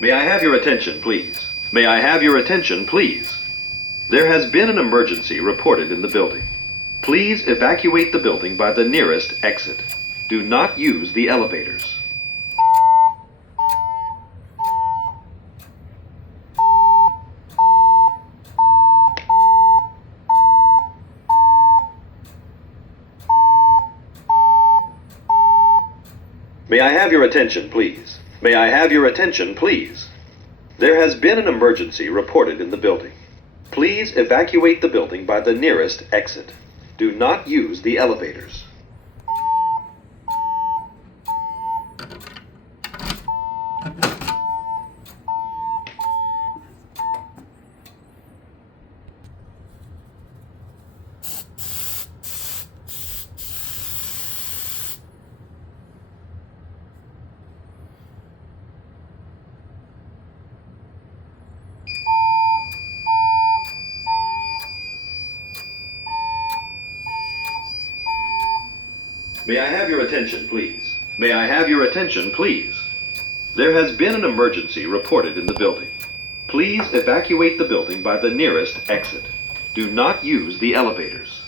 May I have your attention, please? May I have your attention, please? There has been an emergency reported in the building. Please evacuate the building by the nearest exit. Do not use the elevators. May I have your attention, please? May I have your attention, please? There has been an emergency reported in the building. Please evacuate the building by the nearest exit. Do not use the elevators. May I have your attention, please? May I have your attention, please? There has been an emergency reported in the building. Please evacuate the building by the nearest exit. Do not use the elevators.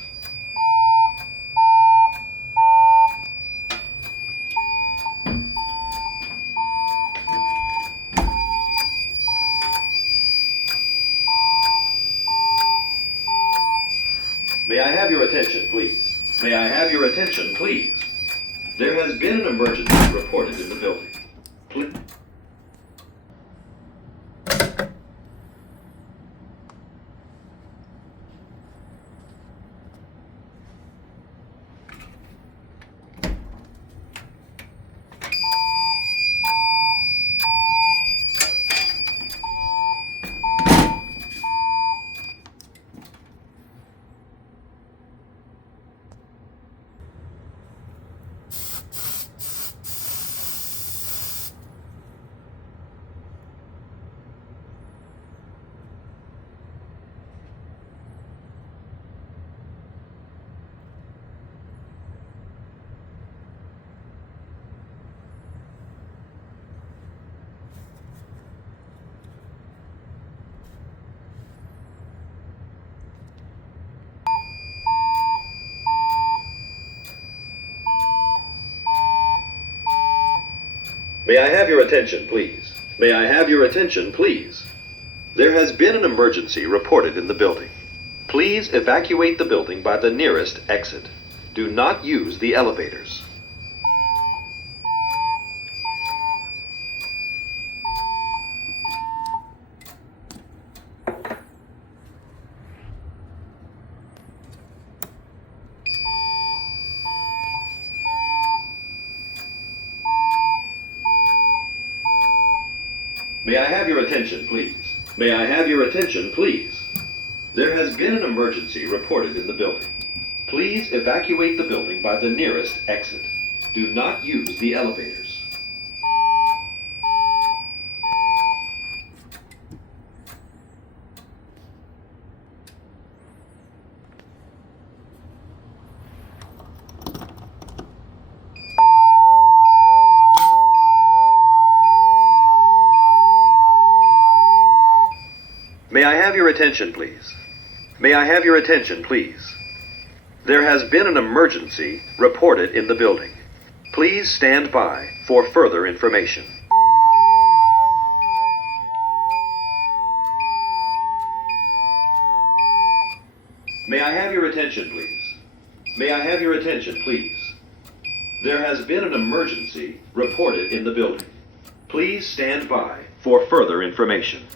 May I have your attention, please? May I have your attention, please? There has been an emergency reported in the building. Please. May I have your attention, please? May I have your attention, please? There has been an emergency reported in the building. Please evacuate the building by the nearest exit. Do not use the elevators. May I have your attention, please? May I have your attention, please? There has been an emergency reported in the building. Please evacuate the building by the nearest exit. Do not use the elevators. May I have your attention, please? May I have your attention, please? There has been an emergency reported in the building. Please stand by for further information. May I have your attention, please? May I have your attention, please? There has been an emergency reported in the building. Please stand by for further information.